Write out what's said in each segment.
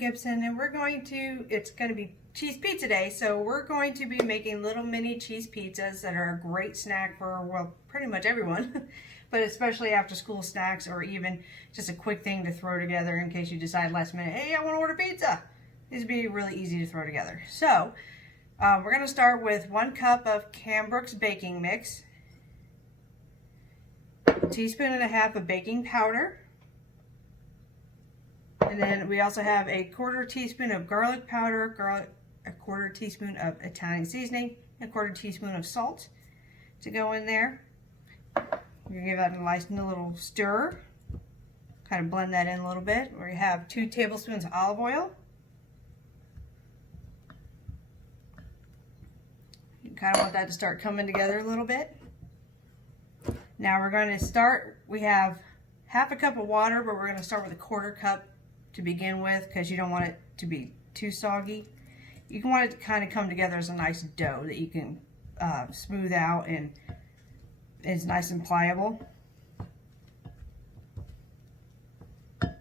Gibson, and it's going to be cheese pizza day, so we're going to be making little mini cheese pizzas that are a great snack for, well, pretty much everyone, but especially after school snacks, or even just a quick thing to throw together in case you decide last minute, hey, I want to order pizza. These would be really easy to throw together. So we're going to start with 1 cup of Cambrooks baking mix, 1.5 teaspoons of baking powder, and then we also have a 1/4 teaspoon of garlic powder, a 1/4 teaspoon of Italian seasoning, and a 1/4 teaspoon of salt to go in there. We're going to give that a nice little stir, kind of blend that in a little bit. We have 2 tablespoons of olive oil. You kind of want that to start coming together a little bit. Now we're going to start, we have 1/2 cup of water, but we're going to start with a 1/4 cup to begin with, because you don't want it to be too soggy. You want it to kind of come together as a nice dough that you can smooth out and is nice and pliable. And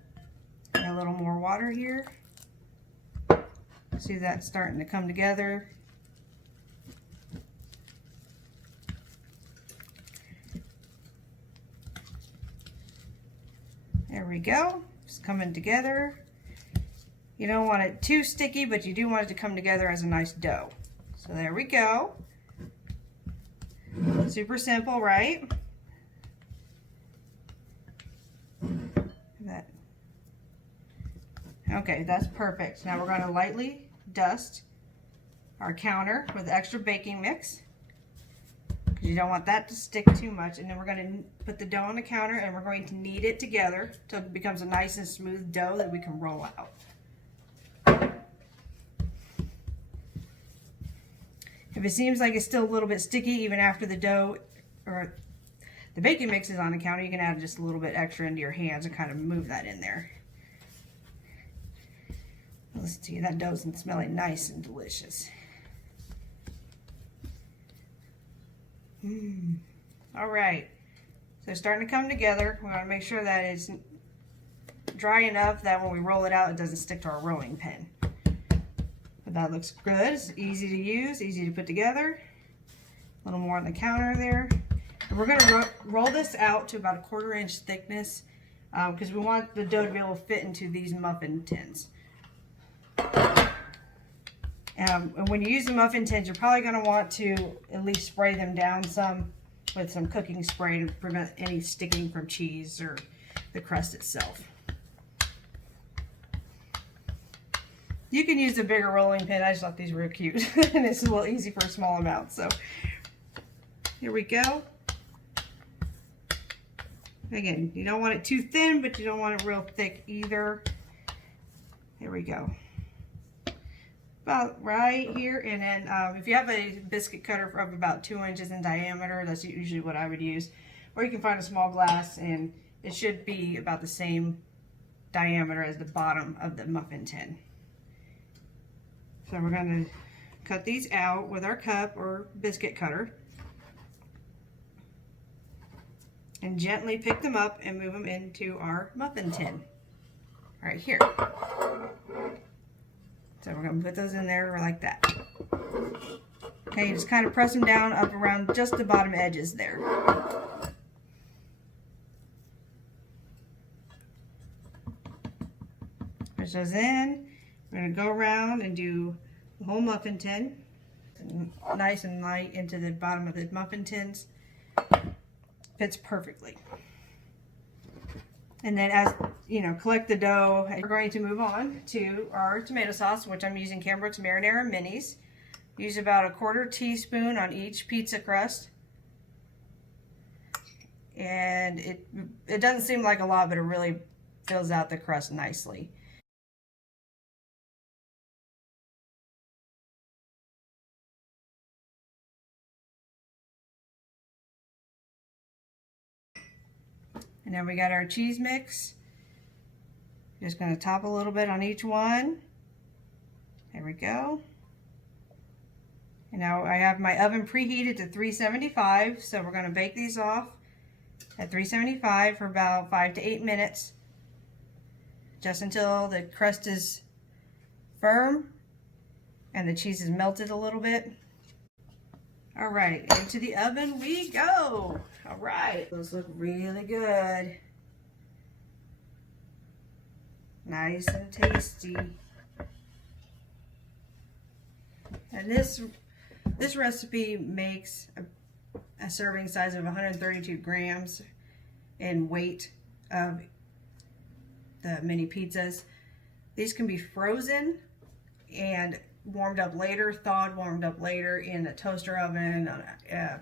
a little more water here. See that starting to come together. There we go. It's coming together. You don't want it too sticky, but you do want it to come together as a nice dough. So there we go. Super simple, right? Okay, that's perfect. Now we're going to lightly dust our counter with extra baking mix, because you don't want that to stick too much. And then we're going to put the dough on the counter, and we're going to knead it together until it becomes a nice and smooth dough that we can roll out. If it seems like it's still a little bit sticky even after the dough or the baking mix is on the counter, you can add just a little bit extra into your hands and kind of move that in there. Let's see, that dough's smelling nice and delicious. All right, so it's starting to come together. We want to make sure that it's dry enough that when we roll it out, it doesn't stick to our rolling pin. But that looks good. It's easy to use, easy to put together. A little more on the counter there. And we're going to roll this out to about a 1/4 inch thickness, because we want the dough to be able to fit into these muffin tins. And when you use the muffin tins, you're probably going to want to at least spray them down some with some cooking spray to prevent any sticking from cheese or the crust itself. You can use a bigger rolling pin. I just thought these were cute. And it's a little easy for a small amount. So here we go. Again, you don't want it too thin, but you don't want it real thick either. Here we go. About right here. And then if you have a biscuit cutter of about 2 inches in diameter, that's usually what I would use. Or you can find a small glass, and it should be about the same diameter as the bottom of the muffin tin. So we're going to cut these out with our cup or biscuit cutter and gently pick them up and move them into our muffin tin right here. So we're going to put those in there like that. Okay, just kind of press them down up around just the bottom edges there. Push those in. We're going to go around and do the whole muffin tin, nice and light into the bottom of the muffin tins. Fits perfectly. And then as you know, collect the dough. We're going to move on to our tomato sauce, which I'm using Cambrooks Marinara Minis. Use about a 1/4 teaspoon on each pizza crust. And it doesn't seem like a lot, but it really fills out the crust nicely. And then we got our cheese mix. Just going to top a little bit on each one. There we go. And now I have my oven preheated to 375, so we're going to bake these off at 375 for about 5 to 8 minutes, just until the crust is firm and the cheese is melted a little bit. All right, into the oven we go. All right, those look really good. Nice and tasty. And this recipe makes a serving size of 132 grams in weight of the mini pizzas. These can be frozen and warmed up later, thawed, warmed up later in a toaster oven.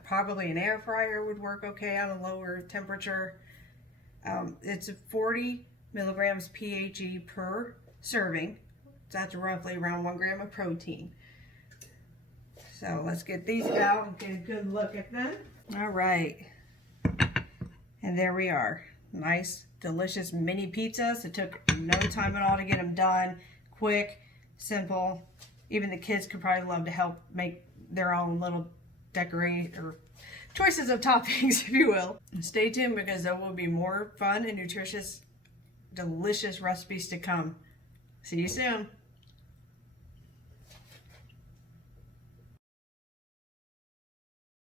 Probably an air fryer would work okay on a lower temperature. It's 40 milligrams PHE per serving. So that's roughly around 1 gram of protein. So let's get these out and get a good look at them. All right. And there we are. Nice, delicious mini pizzas. It took no time at all to get them done. Quick, simple. Even the kids could probably love to help make their own little decorate or choices of toppings, if you will. Stay tuned because there will be more fun and nutritious, delicious recipes to come. See you soon.